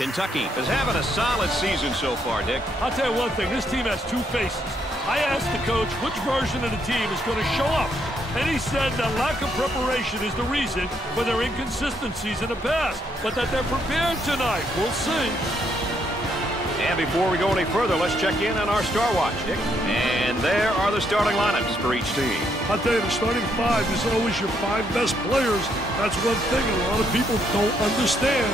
Kentucky is having a solid season so far, Dick. I'll tell you one thing, this team has two faces. I asked the coach which version of the team is going to show up, and he said that lack of preparation is the reason for their inconsistencies in the past, but that they're prepared tonight. We'll see. And before we go any further, let's check in on our Star Watch, Dick. And there are the starting lineups for each team. I'll tell you, the starting five is always your five best players. That's one thing a lot of people don't understand.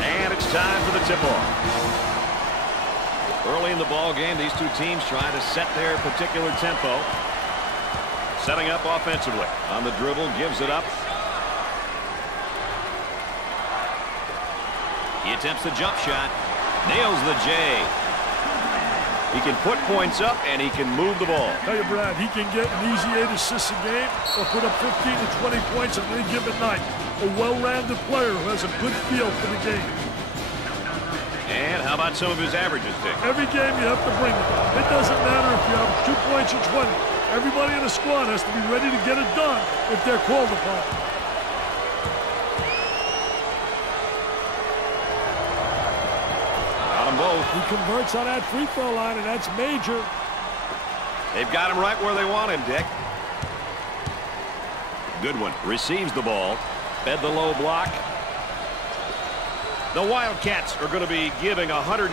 And it's time for the tip-off. Early in the ball game, these two teams trying to set their particular tempo. Setting up offensively. On the dribble, gives it up. He attempts the jump shot. Nails the J. He can put points up, and he can move the ball. Tell you, Brad, he can get an easy 8 assists a game or put up 15 to 20 points on any given night. A well-rounded player who has a good feel for the game. And how about some of his averages, Dick? Every game you have to bring it. It doesn't matter if you have 2 points or 20. Everybody in the squad has to be ready to get it done if they're called upon. Got them both. He converts on that free throw line, and that's major. They've got him right where they want him, Dick. Goodwin receives the ball. Fed the low block. The Wildcats are going to be giving 110%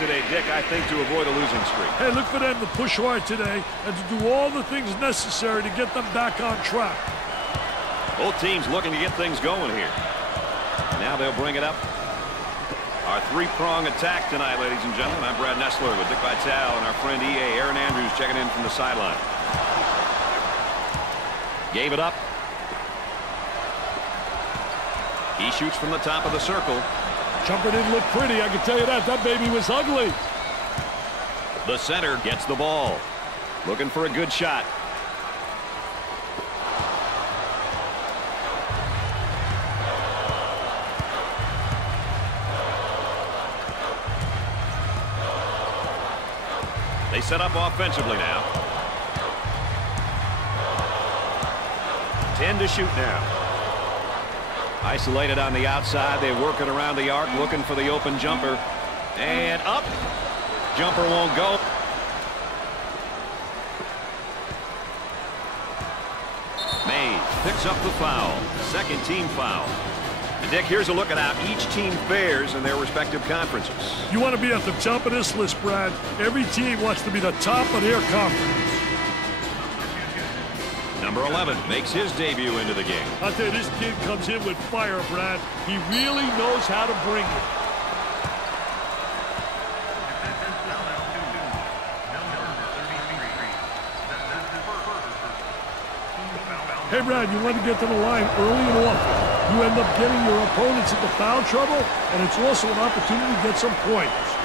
today, Dick, I think, to avoid a losing streak. Hey, look for them to push hard today and to do all the things necessary to get them back on track. Both teams looking to get things going here. Now they'll bring it up. Our three-prong attack tonight, ladies and gentlemen. I'm Brad Nessler with Dick Vitale and our friend EA Aaron Andrews checking in from the sideline. Gave it up. He shoots from the top of the circle. Jumper didn't look pretty, I can tell you that. That baby was ugly. The center gets the ball. Looking for a good shot. They set up offensively now. 10 to shoot now. Isolated on the outside. They work it around the arc, looking for the open jumper. And up. Jumper won't go. Mays picks up the foul. Second team foul. And Dick, here's a look at how each team fares in their respective conferences. You want to be at the top of this list, Brad. Every team wants to be the top of their conference. Number 11 makes his debut into the game. I'll tell you, this kid comes in with fire, Brad. He really knows how to bring it. Hey, Brad, you want to get to the line early and often. You end up getting your opponents into foul trouble, and it's also an opportunity to get some points.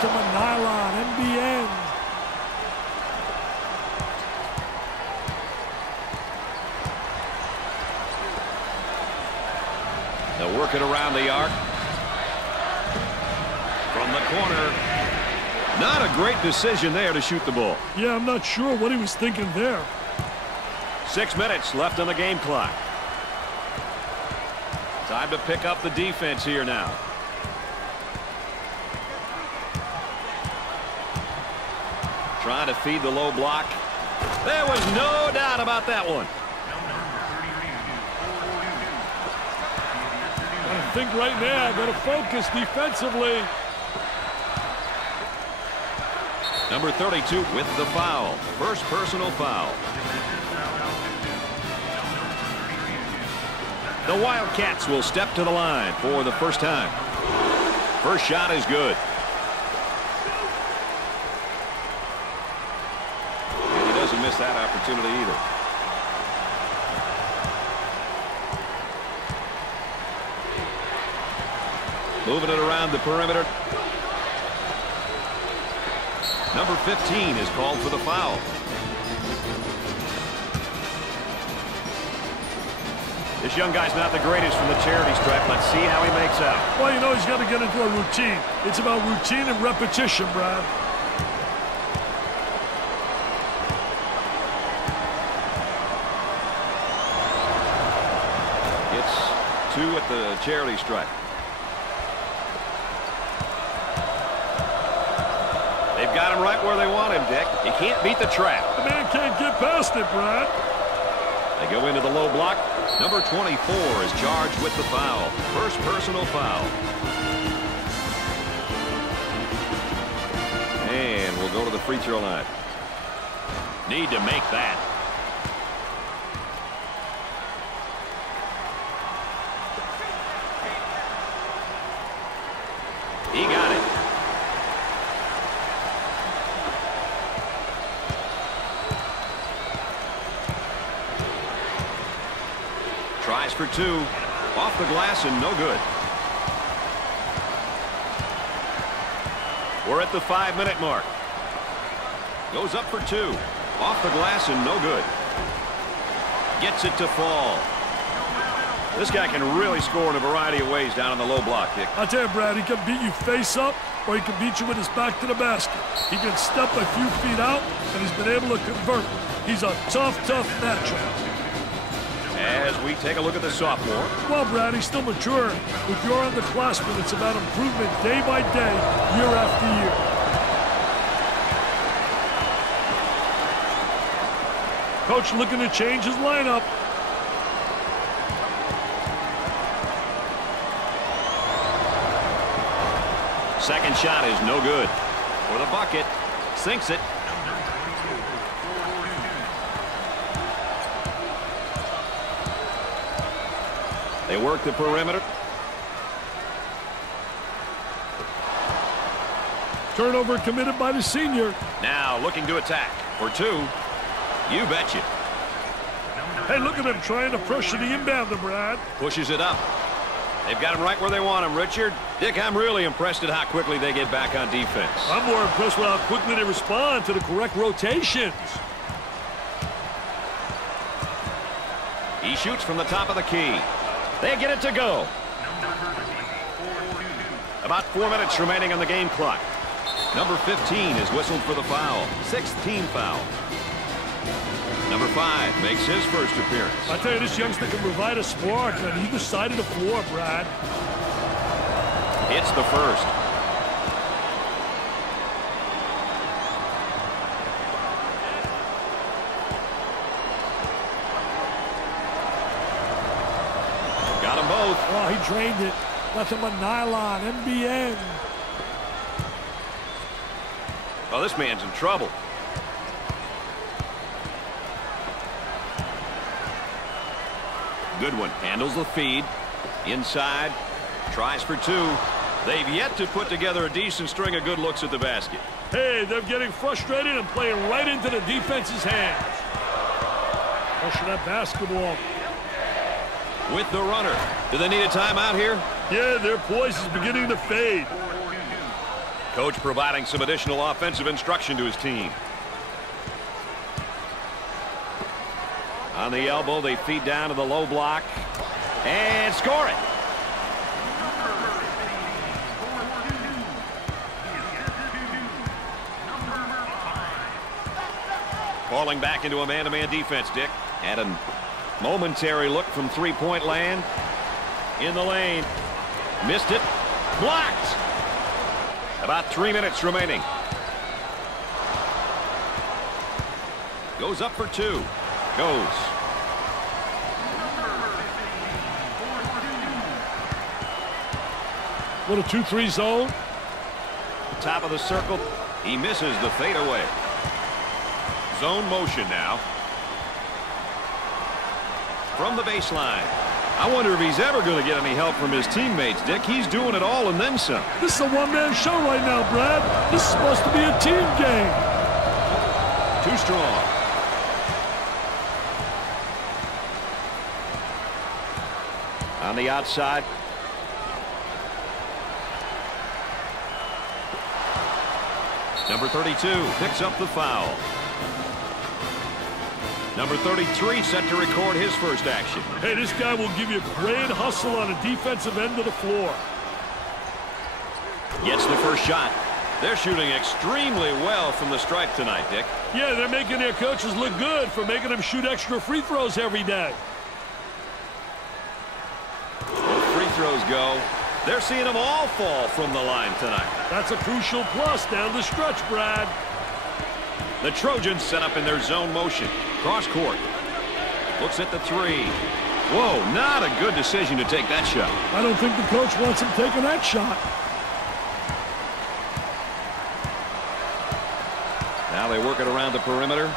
From a nylon, NBN. They'll work it around the arc. From the corner. Not a great decision there to shoot the ball. Yeah, I'm not sure what he was thinking there. 6 minutes left on the game clock. Time to pick up the defense here now. Trying to feed the low block. There was no doubt about that one. I think right now, got to focus defensively. Number 32 with the foul. First personal foul. The Wildcats will step to the line for the first time. First shot is good. Miss that opportunity either. Moving it around the perimeter. Number 15 is called for the foul. This young guy's not the greatest from the charity stripe. Let's see how he makes out. Well, you know he's got to get into a routine. It's about routine and repetition, Brad. It's 2 at the charity stripe. They've got him right where they want him, Dick. He can't beat the trap. The man can't get past it, Brad. They go into the low block. Number 24 is charged with the foul. First personal foul. And we'll go to the free throw line. Need to make that. He got it. Tries for 2. Off the glass and no good. We're at the 5-minute mark. Goes up for 2. Off the glass and no good. Gets it to fall. This guy can really score in a variety of ways down in the low block, Dick. I tell you, Brad, he can beat you face up, or he can beat you with his back to the basket. He can step a few feet out, and he's been able to convert. He's a tough natural. As we take a look at the sophomore. Well, Brad, he's still maturing. With your underclassmen, it's about improvement day by day, year after year. Coach looking to change his lineup. Second shot is no good. For the bucket. Sinks it. They work the perimeter. Turnover committed by the senior. Now looking to attack. For 2. You betcha. Hey, look at him trying to pressure the inbounder, Brad. Pushes it up. They've got him right where they want him, Richard. Dick, I'm really impressed at how quickly they get back on defense. I'm more impressed with how quickly they respond to the correct rotations. He shoots from the top of the key. They get it to go. About 4 minutes remaining on the game clock. Number 15 is whistled for the foul. 6th team foul. Number 5 makes his first appearance. I tell you, this youngster can provide a spark on either side of the floor, Brad. It's the first. Got them both. Oh, he drained it. Nothing but nylon, MBN. Oh, this man's in trouble. Good one. Handles the feed. Inside. Tries for 2. They've yet to put together a decent string of good looks at the basket. Hey, they're getting frustrated and playing right into the defense's hands. Pushing that basketball. With the runner. Do they need a timeout here? Yeah, their poise is beginning to fade. Coach providing some additional offensive instruction to his team. On the elbow, they feed down to the low block. And score it. Falling back into a man-to-man defense, Dick. Had a momentary look from three-point land. In the lane. Missed it. Blocked. About 3 minutes remaining. Goes up for 2. Goes. What a 2-3 zone. Top of the circle. He misses the fadeaway. Zone motion now. From the baseline. I wonder if he's ever going to get any help from his teammates, Dick. He's doing it all and then some. This is a one-man show right now, Brad. This is supposed to be a team game. Too strong. On the outside. Number 32 picks up the foul. Number 33 set to record his first action. Hey, this guy will give you great hustle on the defensive end of the floor. Gets the first shot. They're shooting extremely well from the stripe tonight, Dick. Yeah, they're making their coaches look good for making them shoot extra free throws every day. Both free throws go. They're seeing them all fall from the line tonight. That's a crucial plus down the stretch, Brad. The Trojans set up in their zone motion. Cross court. Looks at the three. Whoa, not a good decision to take that shot. I don't think the coach wants him taking that shot. Now they work it around the perimeter.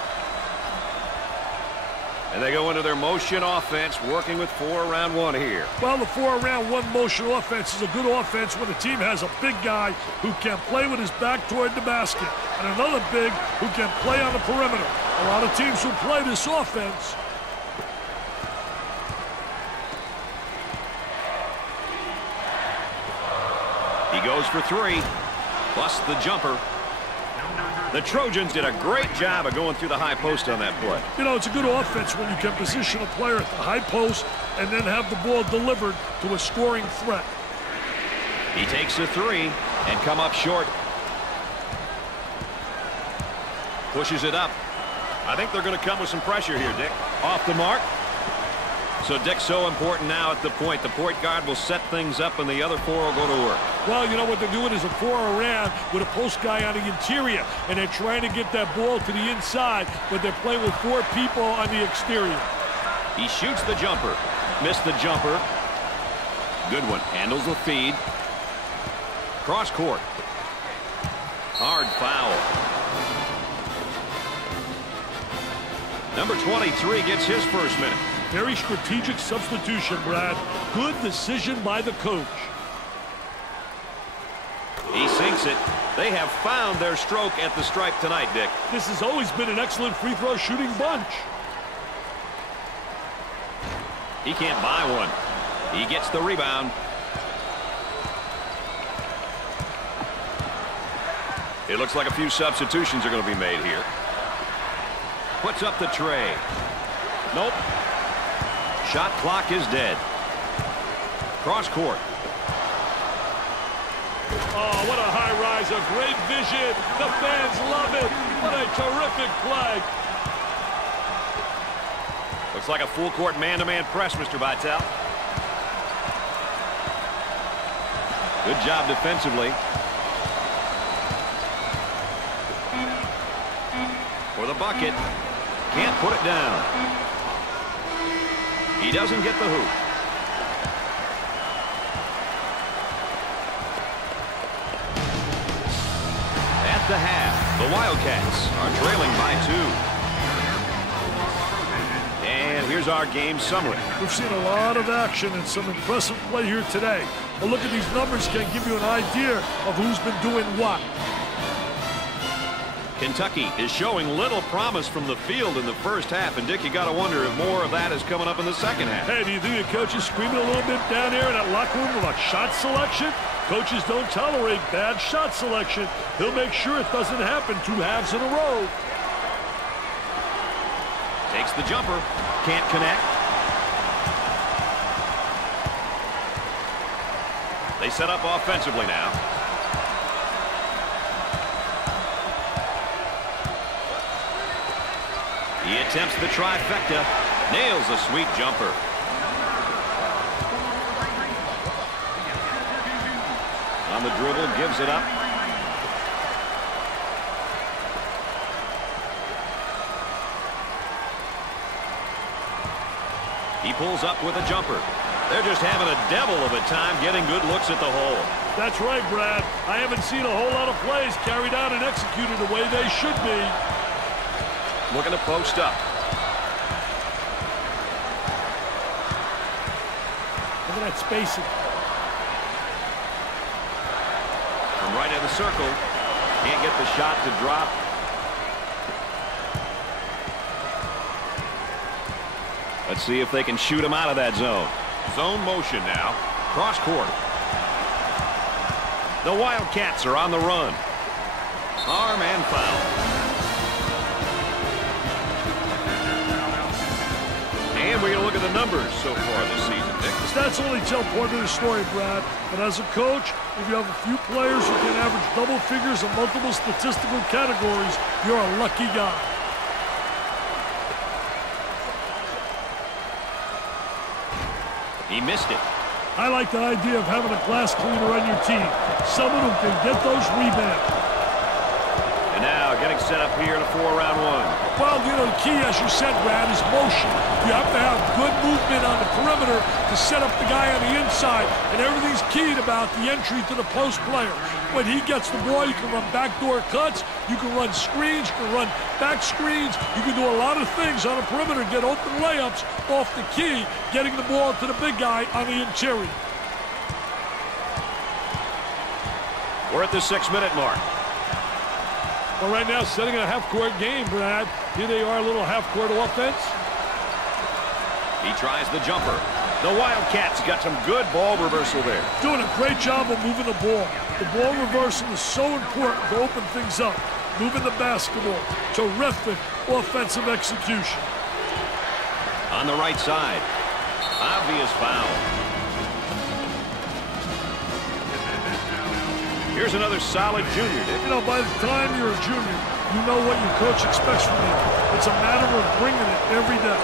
And they go into their motion offense, working with 4 around 1 here. Well, the 4 around 1 motion offense is a good offense when the team has a big guy who can play with his back toward the basket and another big who can play on the perimeter. A lot of teams who play this offense. He goes for 3, busts the jumper. The Trojans did a great job of going through the high post on that play. You know, it's a good offense when you can position a player at the high post and then have the ball delivered to a scoring threat. He takes a 3 and come up short. Pushes it up. I think they're going to come with some pressure here, Dick. Off the mark. So Dick's so important now at the point. The point guard will set things up and the other 4 will go to work. Well, you know what they're doing is a 4 around with a post guy on the interior, and they're trying to get that ball to the inside, but they're playing with 4 people on the exterior. He shoots the jumper. Missed the jumper. Good one. Handles the feed. Cross court. Hard foul. Number 23 gets his first minute. Very strategic substitution, Brad. Good decision by the coach. He sinks it. They have found their stroke at the stripe tonight, Dick. This has always been an excellent free throw shooting bunch. He can't buy one. He gets the rebound. It looks like a few substitutions are going to be made here. Puts up the tray. Nope. Shot clock is dead. Cross court. Oh, what a high riser. Great vision. The fans love it. What a terrific play. Looks like a full court man-to-man press, Mr. Vitale. Good job defensively. For the bucket. Can't put it down. He doesn't get the hoop. At the half, the Wildcats are trailing by 2. And here's our game summary. We've seen a lot of action and some impressive play here today. A look at these numbers can give you an idea of who's been doing what. Kentucky is showing little promise from the field in the first half, and Dick, you got to wonder if more of that is coming up in the second half. Hey, do you think the coach is screaming a little bit down there in that locker room about shot selection? Coaches don't tolerate bad shot selection. He'll make sure it doesn't happen 2 halves in a row. Takes the jumper. Can't connect. They set up offensively now. He attempts the trifecta. Nails a sweet jumper. On the dribble, gives it up. He pulls up with a jumper. They're just having a devil of a time getting good looks at the hole. That's right, Brad. I haven't seen a whole lot of plays carried out and executed the way they should be. Looking to post up. Look at that spacing. From right in the circle. Can't get the shot to drop. Let's see if they can shoot him out of that zone. Zone motion now. Cross court. The Wildcats are on the run. Arm and foul. numbers so far this season, Dick. Stats only tell part of the story, Brad. But as a coach, if you have a few players who can average double figures in multiple statistical categories, you're a lucky guy. He missed it. I like the idea of having a glass cleaner on your team. Someone who can get those rebounds. And now getting set up here in a 4-round one. Well, you know, the key, as you said, Brad, is motion. You have to have good movement on the perimeter to set up the guy on the inside. And everything's keyed about the entry to the post player. When he gets the ball, you can run backdoor cuts, you can run screens, you can run back screens. You can do a lot of things on the perimeter, get open layups off the key, getting the ball to the big guy on the interior. We're at the 6-minute mark. Well, right now, setting a half-court game, Brad. Here they are, a little half-court offense. He tries the jumper. The Wildcats got some good ball reversal there. Doing a great job of moving the ball. The ball reversal is so important to open things up. Moving the basketball. Terrific offensive execution. On the right side. Obvious foul. Here's another solid junior, Dick. You know, by the time you're a junior, you know what your coach expects from you. It's a matter of bringing it every day.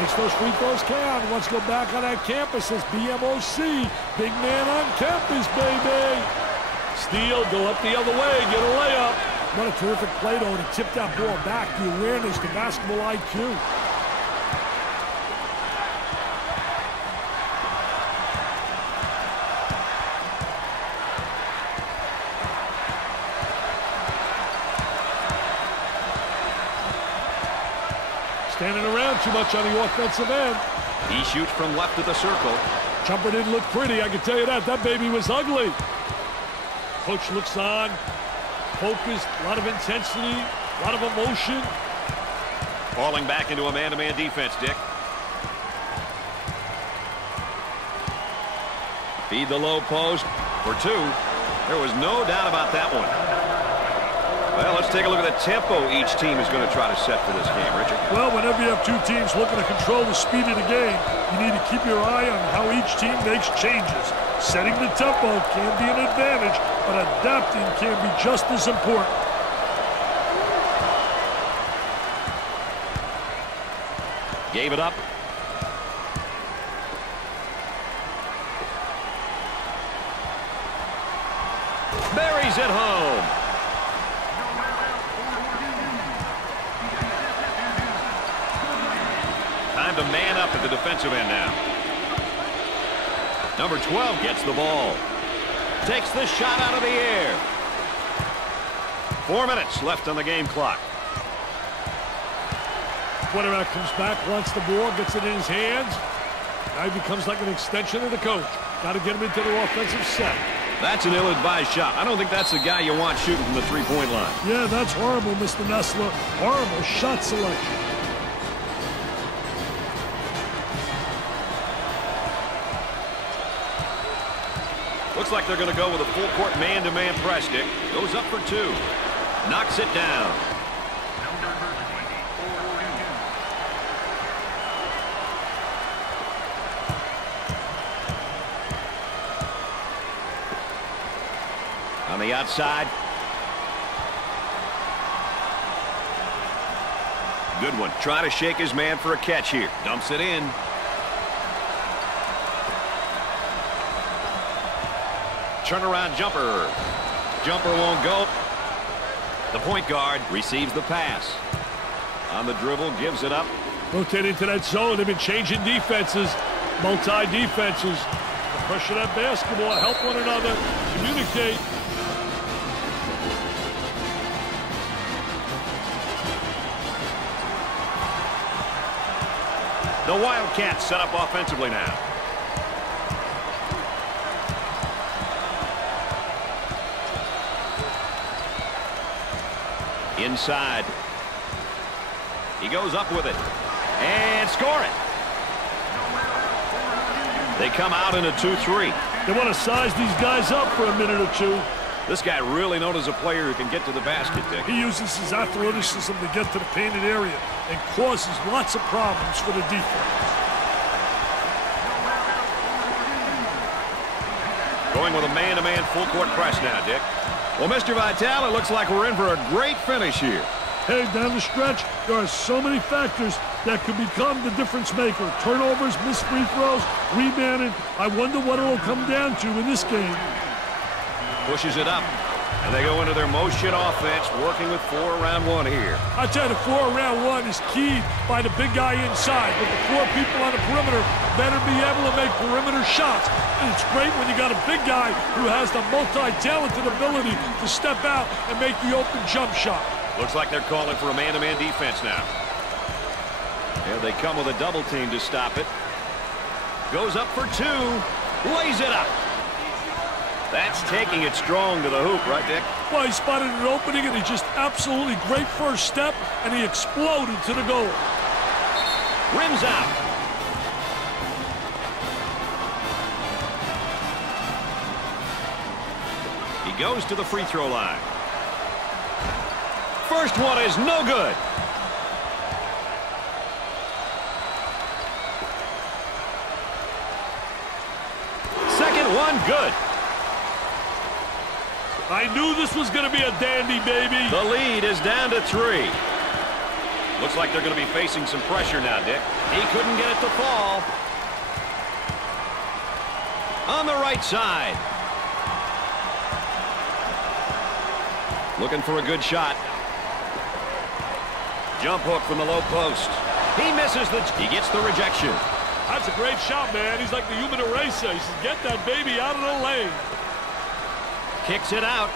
Makes those free throws count. Wants to go back on that campus as BMOC. Big man on campus, baby. Steal, go up the other way, get a layup. What a terrific play, though, to tip that ball back. The awareness, the basketball IQ. Standing around too much on the offensive end. He shoots from left of the circle. Jumper didn't look pretty, I can tell you that. That baby was ugly. Coach looks on. Focused, a lot of intensity, a lot of emotion. Falling back into a man-to-man defense, Dick. Feed the low post for two. There was no doubt about that one. Well, let's take a look at the tempo each team is going to try to set for this game, Richard. Well, whenever you have two teams looking to control the speed of the game, you need to keep your eye on how each team makes changes. Setting the tempo can be an advantage, but adapting can be just as important. Gave it up. Buries it home. Time to man up at the defensive end now. Number 12 gets the ball. Takes the shot out of the air. 4 minutes left on the game clock. Quarterback comes back, wants the ball, gets it in his hands. Now he becomes like an extension of the coach. Got to get him into the offensive set. That's an ill-advised shot. I don't think that's the guy you want shooting from the three-point line. Yeah, that's horrible, Mr. Nessler. Horrible shot selection. Looks like they're going to go with a full-court man-to-man press, Dick. Goes up for two. Knocks it down. On the outside. Good one. Trying to shake his man for a catch here. Dumps it in. Turnaround jumper. Jumper won't go. The point guard receives the pass. On the dribble, gives it up. Rotate into that zone. They've been changing defenses, multi-defenses. Pressure that basketball, help one another, communicate. The Wildcats set up offensively now. Inside. He goes up with it. And score it. They come out in a 2-3. They want to size these guys up for a minute or two. This guy really known as a player who can get to the basket, Dick. He uses his athleticism to get to the painted area and causes lots of problems for the defense. Going with a man-to-man full-court press now, Dick. Well, Mr. Vitale, it looks like we're in for a great finish here. Hey, down the stretch, there are so many factors that could become the difference maker. Turnovers, missed free throws, rebounding. I wonder what it'll come down to in this game. Pushes it up, and they go into their motion offense, working with 4 around 1 here. I tell you, the 4 around 1 is keyed by the big guy inside, but the 4 people on the perimeter better be able to make perimeter shots. And it's great when you got a big guy who has the multi-talented ability to step out and make the open jump shot. Looks like they're calling for a man-to-man defense now. And they come with a double team to stop it. Goes up for 2, lays it up. That's taking it strong to the hoop, right, Dick? Well, he spotted an opening, and he just absolutely great first step, and he exploded to the goal. Rims out. He goes to the free throw line. First one is no good. Second one, good. I knew this was going to be a dandy, baby. The lead is down to 3. Looks like they're going to be facing some pressure now, Dick. He couldn't get it to fall. On the right side. Looking for a good shot. Jump hook from the low post. He misses he gets the rejection. That's a great shot, man. He's like the human eraser. He says, get that baby out of the lane. Kicks it out.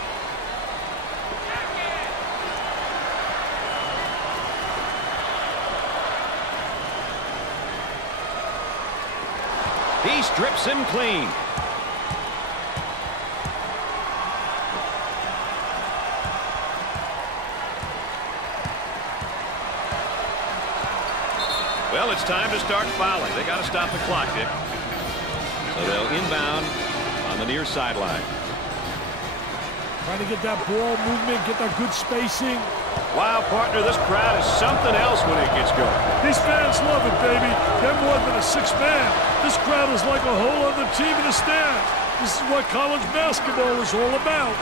He strips him clean. Well, it's time to start fouling. They got to stop the clock, Dick. So they'll inbound on the near sideline. Trying to get that ball movement, get that good spacing. Wow, partner, this crowd is something else when it gets going. These fans love it, baby. They're more than a 6-man. This crowd is like a whole other team in the stands. This is what college basketball is all about.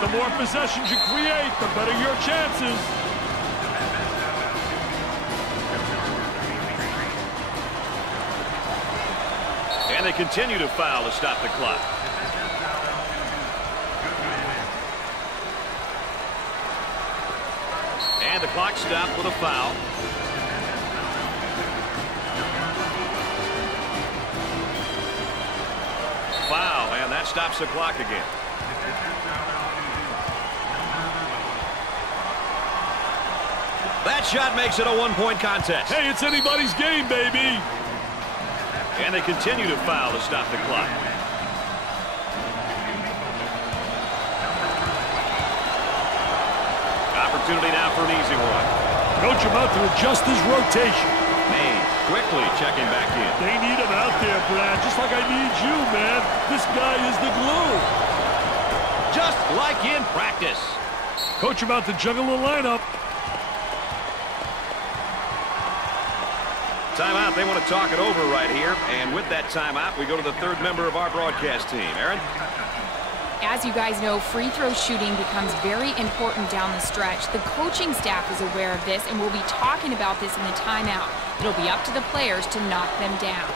The more possessions you create, the better your chances. And they continue to foul to stop the clock. And the clock stopped with a foul. Foul, and that stops the clock again. That shot makes it a 1-point contest. Hey, it's anybody's game, baby. And they continue to foul to stop the clock. Opportunity now for an easy one. Coach about to adjust his rotation. Maine quickly checking back in. They need him out there, Brad, just like I need you, man. This guy is the glue. Just like in practice. Coach about to juggle the lineup. Timeout. They want to talk it over right here. And with that timeout, we go to the third member of our broadcast team. Aaron? As you guys know, free throw shooting becomes very important down the stretch. The coaching staff is aware of this, and we'll be talking about this in the timeout. It'll be up to the players to knock them down.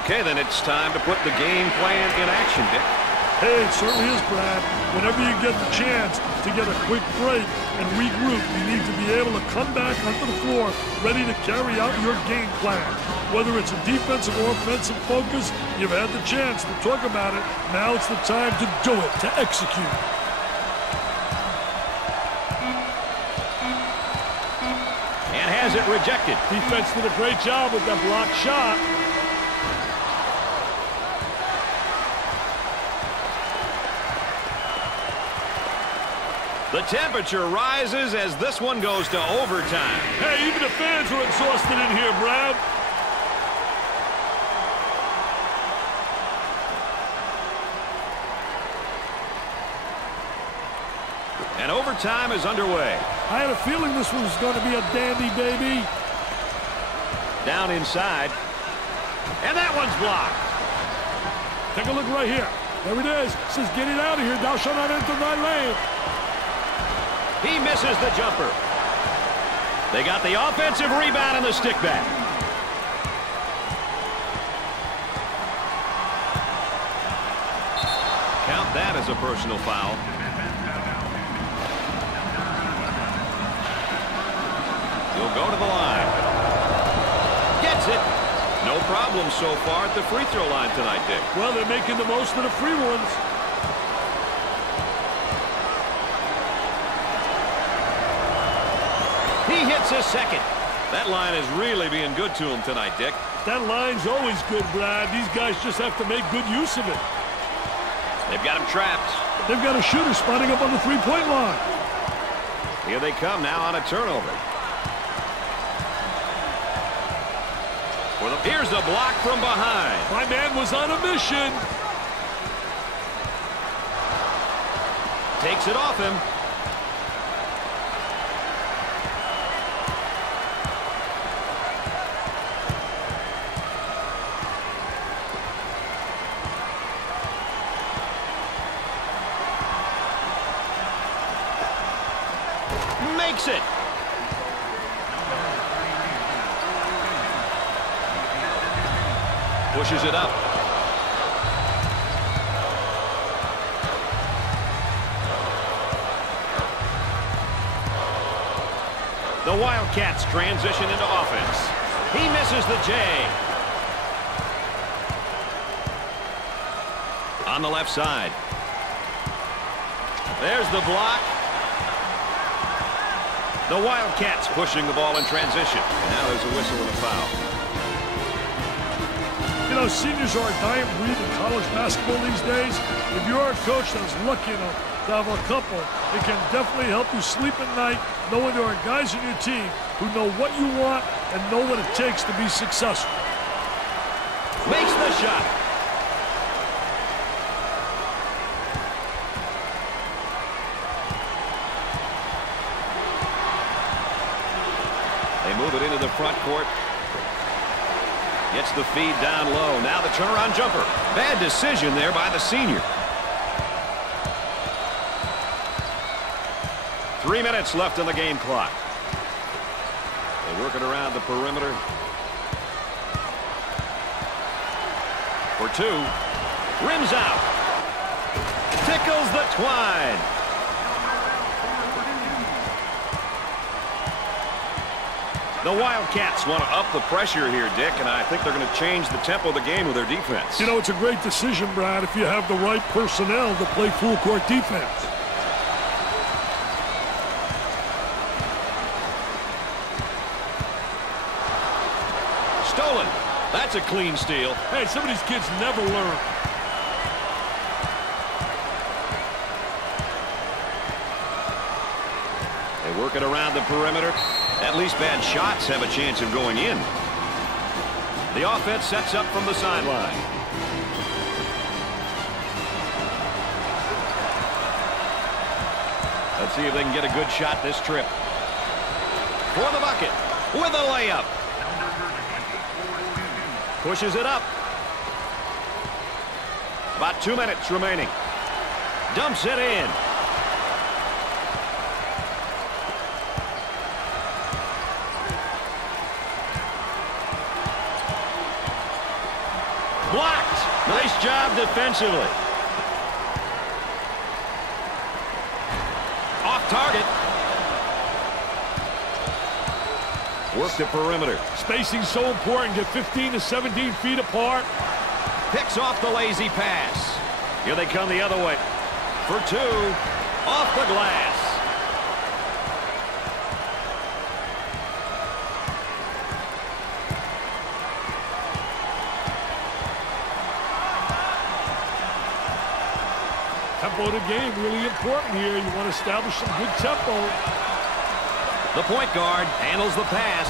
Okay, then it's time to put the game plan in action, Dick. Hey, it certainly is, Brad. Whenever you get the chance to get a quick break and regroup, you need to be able to come back onto the floor ready to carry out your game plan. Whether it's a defensive or offensive focus, you've had the chance to talk about it. Now it's the time to do it, to execute. And has it rejected. Defense did a great job with that blocked shot. The temperature rises as this one goes to overtime. Hey, even the fans are exhausted in here, Brad. And overtime is underway. I had a feeling this one was going to be a dandy, baby. Down inside. And that one's blocked. Take a look right here. There it is. It says, get it out of here. Thou shalt not enter thy lane. He misses the jumper. They got the offensive rebound and the stick back. Count that as a personal foul. He'll go to the line. Gets it. No problem so far at the free throw line tonight, Dick. Well, they're making the most of the free ones. He hits his second. That line is really being good to him tonight, Dick. That line's always good, Brad. These guys just have to make good use of it. They've got him trapped. They've got a shooter spotting up on the three-point line. Here they come now on a turnover. Here's a block from behind. My man was on a mission. Takes it off him. Makes it. Pushes it up. The Wildcats transition into offense. He misses the J. On the left side. There's the block. The Wildcats pushing the ball in transition. And now there's a whistle and a foul. You know, seniors are a dying breed in college basketball these days. If you're a coach that's lucky enough to have a couple, it can definitely help you sleep at night knowing there are guys on your team who know what you want and know what it takes to be successful. Makes the shot. They move it into the front court. Gets the feed down low. Now the turnaround jumper. Bad decision there by the senior. 3 minutes left on the game clock. They work it around the perimeter. For two. Rims out. Tickles the twine. The Wildcats want to up the pressure here, Dick, and I think they're going to change the tempo of the game with their defense. You know, it's a great decision, Brad, if you have the right personnel to play full-court defense. Stolen. That's a clean steal. Hey, some of these kids never learn. They work it around the perimeter. At least bad shots have a chance of going in. The offense sets up from the sideline. Let's see if they can get a good shot this trip. For the bucket with a layup. Pushes it up. About 2 minutes remaining. Dumps it in. Blocked. Nice job defensively. Off target. Work the perimeter. Spacing so important. Get 15 to 17 feet apart. Picks off the lazy pass. Here they come the other way. For two. Off the glass. Tempo of the game really important here. You want to establish some good tempo. The point guard handles the pass.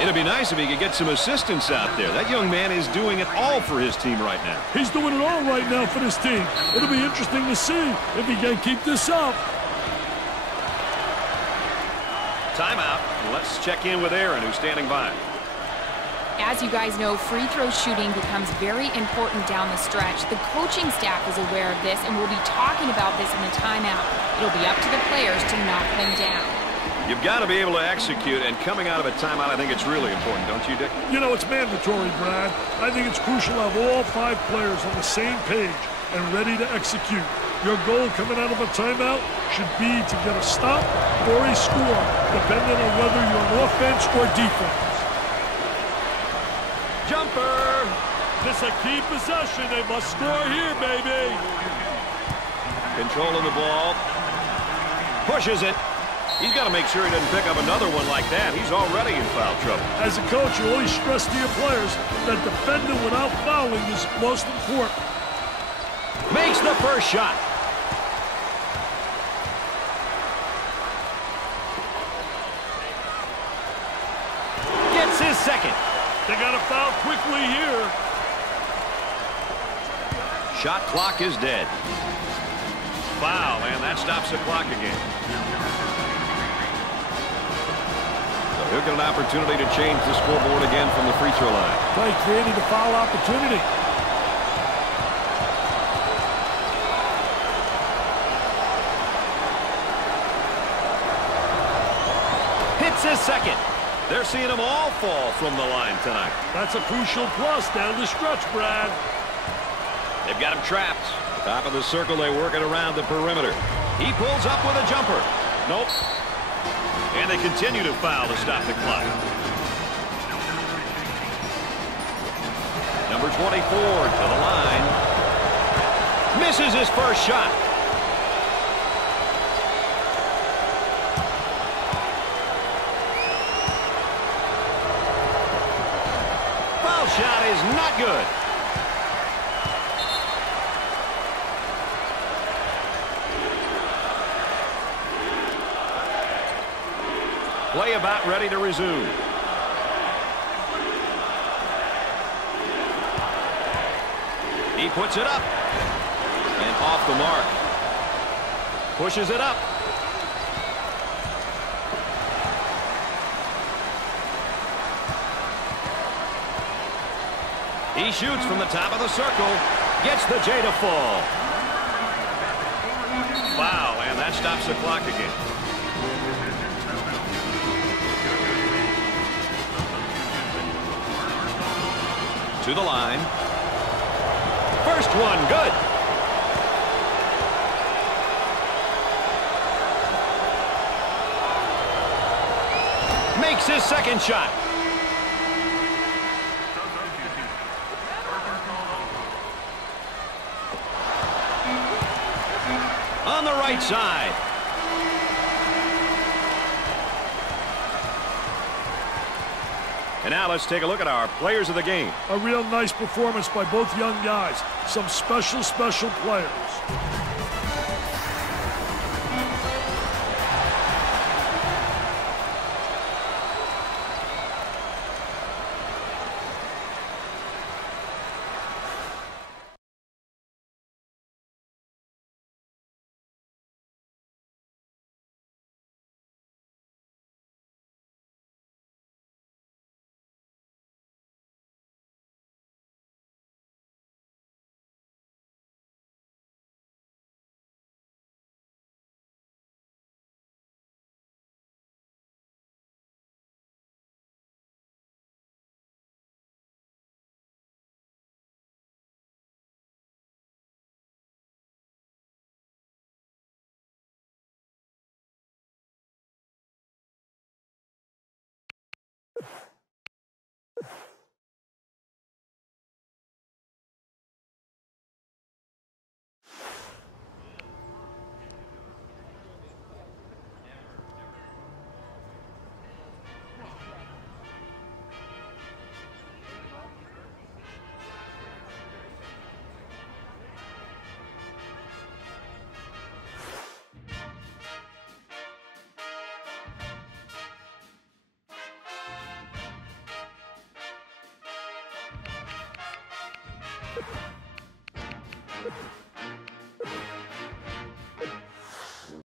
It'd be nice if he could get some assistance out there. That young man is doing it all for his team right now. He's doing it all right now for this team. It'll be interesting to see if he can keep this up. Timeout. Let's check in with Aaron, who's standing by. As you guys know, free throw shooting becomes very important down the stretch. The coaching staff is aware of this, and we'll be talking about this in the timeout. It'll be up to the players to knock them down. You've got to be able to execute, and coming out of a timeout, I think it's really important, don't you, Dick? You know, it's mandatory, Brad. I think it's crucial to have all 5 players on the same page and ready to execute. Your goal coming out of a timeout should be to get a stop or a score, depending on whether you're on offense or defense. Jumper! This is a key possession. They must score here, baby. Controlling the ball. Pushes it. He's got to make sure he doesn't pick up another one like that. He's already in foul trouble. As a coach, you always stress to your players that defending without fouling is most important. Makes the first shot. Gets his second. They got to foul quickly here. Shot clock is dead. Foul, and that stops the clock again. So he'll get an opportunity to change the scoreboard again from the free throw line. They created a foul opportunity. Hits his second. They're seeing them all fall from the line tonight. That's a crucial plus down the stretch, Brad. They've got him trapped. Top of the circle, they work it around the perimeter. He pulls up with a jumper. Nope. And they continue to foul to stop the clock. Number 24 to the line. Misses his first shot. Shot is not good. Play about ready to resume. He puts it up. And off the mark. Pushes it up. He shoots from the top of the circle. Gets the J to fall. Foul, and that stops the clock again. To the line. First one, good. Makes his second shot. On the right side. And now let's take a look at our players of the game. A real nice performance by both young guys. Some special players. You